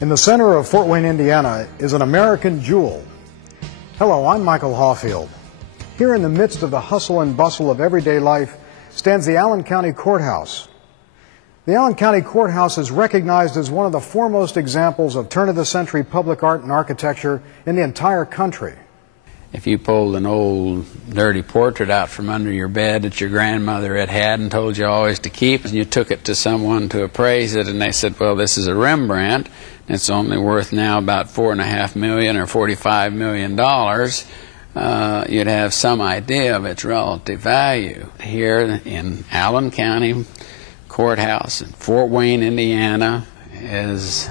In the center of Fort Wayne, Indiana, is an American jewel. Hello, I'm Michael Hawfield. Here in the midst of the hustle and bustle of everyday life stands the Allen County Courthouse. The Allen County Courthouse is recognized as one of the foremost examples of turn-of-the-century public art and architecture in the entire country. If you pulled an old dirty portrait out from under your bed that your grandmother had had and told you always to keep, and you took it to someone to appraise it, and they said, well, this is a Rembrandt, and it's only worth now about $4.5 million or $45 million, you'd have some idea of its relative value. Here in Allen County Courthouse in Fort Wayne, Indiana, is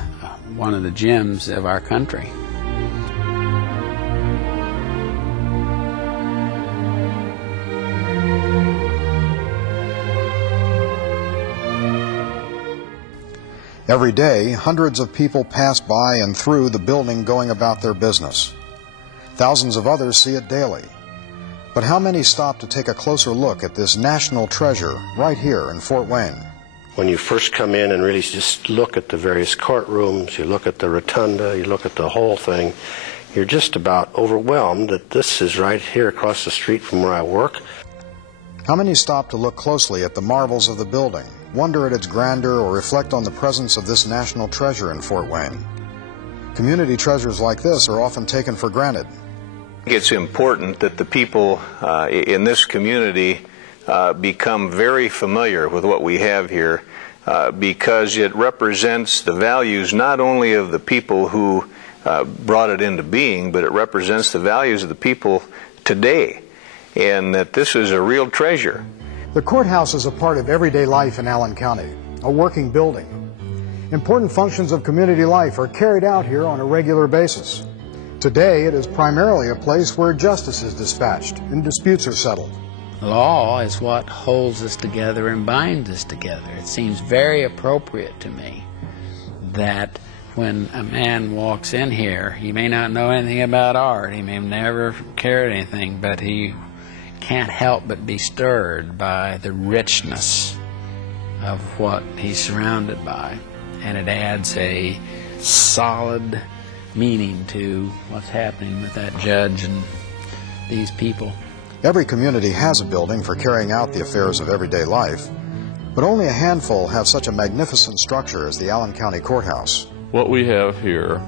one of the gems of our country. Every day, hundreds of people pass by and through the building going about their business. Thousands of others see it daily. But how many stop to take a closer look at this national treasure right here in Fort Wayne? When you first come in and really just look at the various courtrooms, you look at the rotunda, you look at the whole thing, you're just about overwhelmed that this is right here across the street from where I work. How many stop to look closely at the marvels of the building, wonder at its grandeur, or reflect on the presence of this national treasure in Fort Wayne? Community treasures like this are often taken for granted. It's important that the people in this community become very familiar with what we have here because it represents the values not only of the people who brought it into being, but it represents the values of the people today, and that this is a real treasure. The courthouse is a part of everyday life in Allen County, a working building. Important functions of community life are carried out here on a regular basis. Today, it is primarily a place where justice is dispatched and disputes are settled. Law is what holds us together and binds us together. It seems very appropriate to me that when a man walks in here, he may not know anything about art, he may never cared anything, but he can't help but be stirred by the richness of what he's surrounded by, and it adds a solid meaning to what's happening with that judge and these people. Every community has a building for carrying out the affairs of everyday life, but only a handful have such a magnificent structure as the Allen County Courthouse. What we have here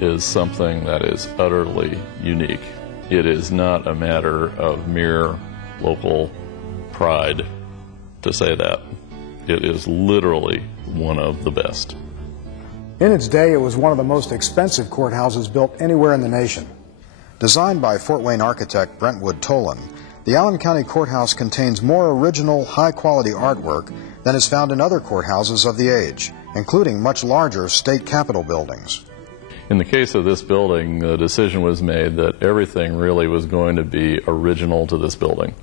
is something that is utterly unique. It is not a matter of mere local pride to say that. It is literally one of the best. In its day, it was one of the most expensive courthouses built anywhere in the nation. Designed by Fort Wayne architect Brentwood Tolan, the Allen County Courthouse contains more original, high-quality artwork than is found in other courthouses of the age, including much larger state capitol buildings. In the case of this building, the decision was made that everything really was going to be original to this building.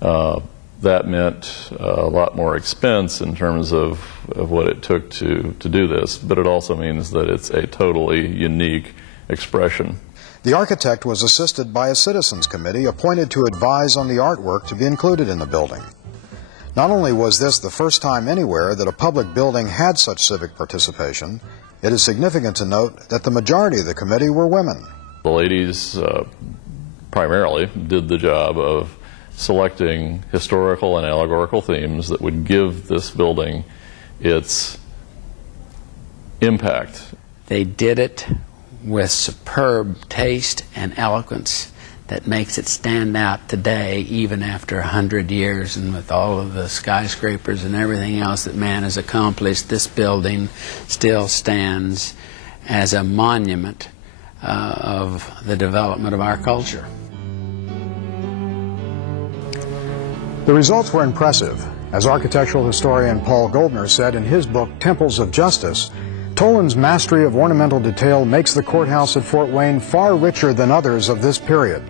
That meant a lot more expense in terms of what it took to do this, but it also means that it's a totally unique expression. The architect was assisted by a citizens committee appointed to advise on the artwork to be included in the building. Not only was this the first time anywhere that a public building had such civic participation, it is significant to note that the majority of the committee were women. The ladies primarily did the job of selecting historical and allegorical themes that would give this building its impact. They did it with superb taste and eloquence that makes it stand out today, even after 100 years, and with all of the skyscrapers and everything else that man has accomplished, this building still stands as a monument of the development of our culture. The results were impressive. As architectural historian Paul Goldner said in his book, Temples of Justice, Tolan's mastery of ornamental detail makes the courthouse at Fort Wayne far richer than others of this period,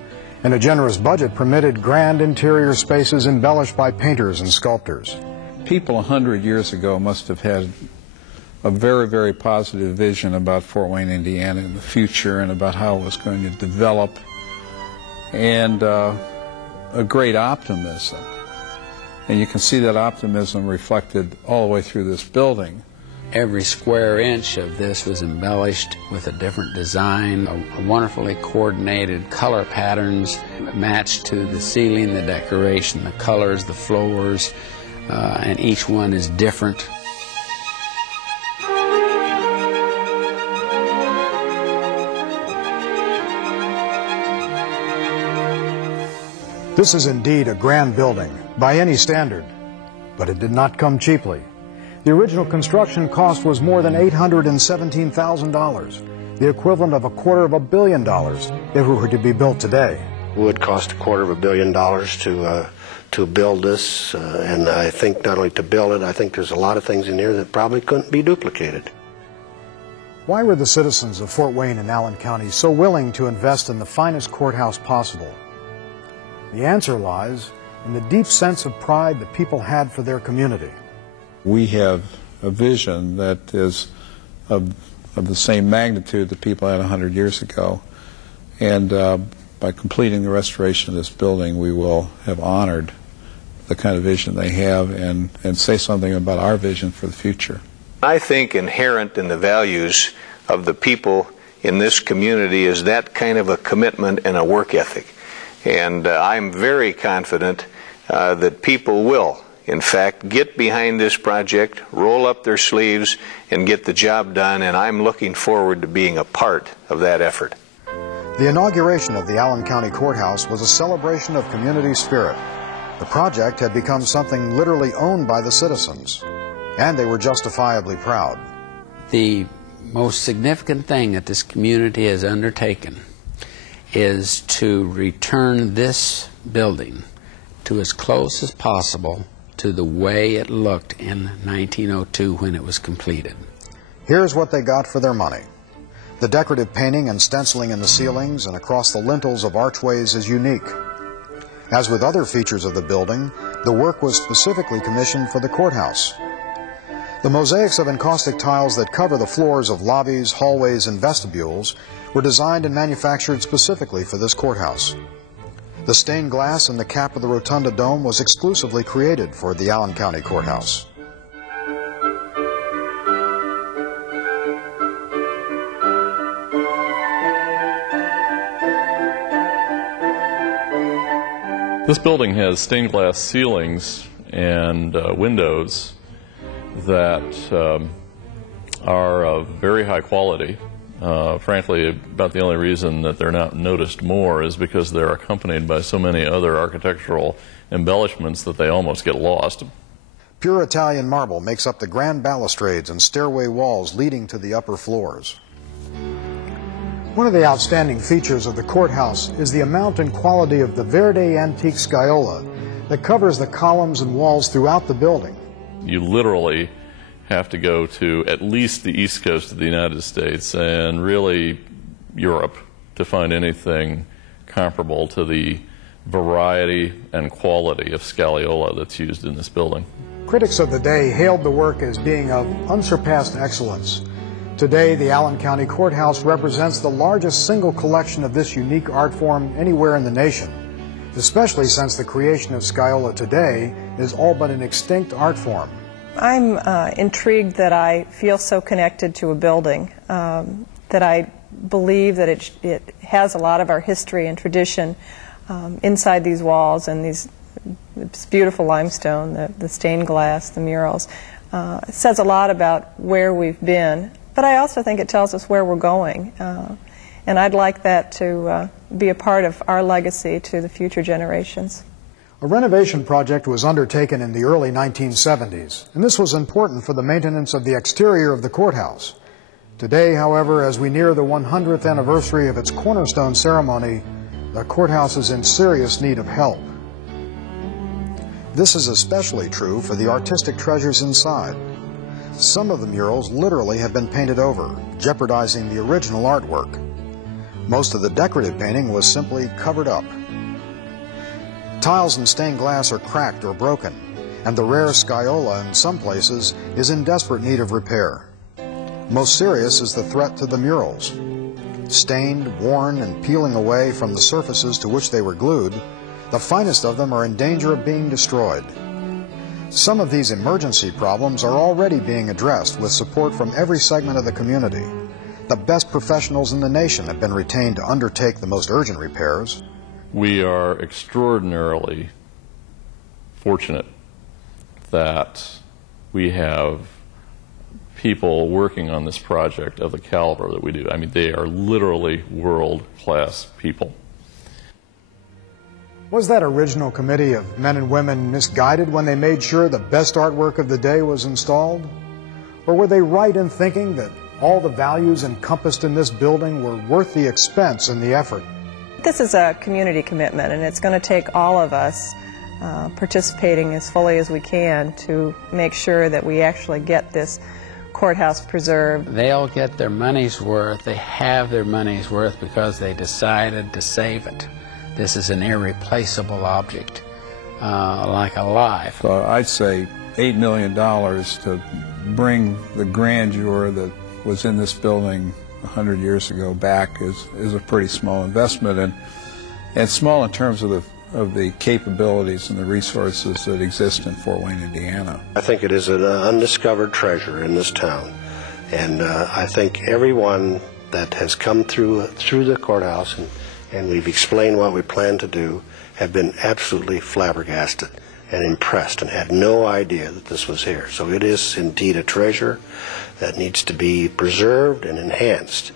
and a generous budget permitted grand interior spaces embellished by painters and sculptors. People 100 years ago must have had a very, very positive vision about Fort Wayne, Indiana in the future and about how it was going to develop, and a great optimism. And you can see that optimism reflected all the way through this building. Every square inch of this was embellished with a different design, a wonderfully coordinated color patterns matched to the ceiling, the decoration, the colors, the floors, and each one is different. This is indeed a grand building by any standard, but it did not come cheaply. The original construction cost was more than $817,000, the equivalent of $250 million if it were to be built today. It would cost $250 million to build this, and I think not only to build it, I think there's a lot of things in here that probably couldn't be duplicated. Why were the citizens of Fort Wayne and Allen County so willing to invest in the finest courthouse possible? The answer lies in the deep sense of pride the people had for their community. We have a vision that is of the same magnitude that people had 100 years ago, and by completing the restoration of this building, we will have honored the kind of vision they have and say something about our vision for the future. I think inherent in the values of the people in this community is that kind of a commitment and a work ethic. And I'm very confident that people will, in fact, get behind this project, roll up their sleeves, and get the job done, and I'm looking forward to being a part of that effort. The inauguration of the Allen County Courthouse was a celebration of community spirit. The project had become something literally owned by the citizens, and they were justifiably proud. The most significant thing that this community has undertaken is to return this building to as close as possible to the way it looked in 1902 when it was completed. Here's what they got for their money. The decorative painting and stenciling in the ceilings and across the lintels of archways is unique. As with other features of the building, the work was specifically commissioned for the courthouse. The mosaics of encaustic tiles that cover the floors of lobbies, hallways, and vestibules were designed and manufactured specifically for this courthouse. The stained glass in the cap of the rotunda dome was exclusively created for the Allen County Courthouse. This building has stained glass ceilings and windows that are of very high quality. Frankly, about the only reason that they're not noticed more is because they're accompanied by so many other architectural embellishments that they almost get lost. Pure Italian marble makes up the grand balustrades and stairway walls leading to the upper floors. One of the outstanding features of the courthouse is the amount and quality of the Verde antique scaiola that covers the columns and walls throughout the building. You literally have to go to at least the east coast of the United States and really Europe to find anything comparable to the variety and quality of scagliola that's used in this building. Critics of the day hailed the work as being of unsurpassed excellence. Today, the Allen County Courthouse represents the largest single collection of this unique art form anywhere in the nation, especially since the creation of scaiola today is all but an extinct art form. I'm intrigued that I feel so connected to a building, that I believe that it has a lot of our history and tradition inside these walls and this beautiful limestone, the stained glass, the murals. It says a lot about where we've been, but I also think it tells us where we're going. And I'd like that to be a part of our legacy to the future generations. A renovation project was undertaken in the early 1970s, and this was important for the maintenance of the exterior of the courthouse. Today, however, as we near the 100th anniversary of its cornerstone ceremony, the courthouse is in serious need of help. This is especially true for the artistic treasures inside. Some of the murals literally have been painted over, jeopardizing the original artwork. Most of the decorative painting was simply covered up. Tiles and stained glass are cracked or broken, and the rare scaiola in some places is in desperate need of repair. Most serious is the threat to the murals. Stained, worn, and peeling away from the surfaces to which they were glued, the finest of them are in danger of being destroyed. Some of these emergency problems are already being addressed with support from every segment of the community. The best professionals in the nation have been retained to undertake the most urgent repairs. We are extraordinarily fortunate that we have people working on this project of the caliber that we do. I mean, they are literally world-class people. Was that original committee of men and women misguided when they made sure the best artwork of the day was installed? Or were they right in thinking that all the values encompassed in this building were worth the expense and the effort? This is a community commitment, and it's going to take all of us participating as fully as we can to make sure that we actually get this courthouse preserved. They'll get their money's worth. They have their money's worth because they decided to save it. This is an irreplaceable object, like a life. So I'd say $8 million to bring the grandeur that was in this building 100 years ago back is a pretty small investment, and small in terms of the capabilities and the resources that exist in Fort Wayne, Indiana. I think it is an undiscovered treasure in this town, and I think everyone that has come through the courthouse and we've explained what we plan to do have been absolutely flabbergasted and impressed and had no idea that this was here. So it is indeed a treasure that needs to be preserved and enhanced.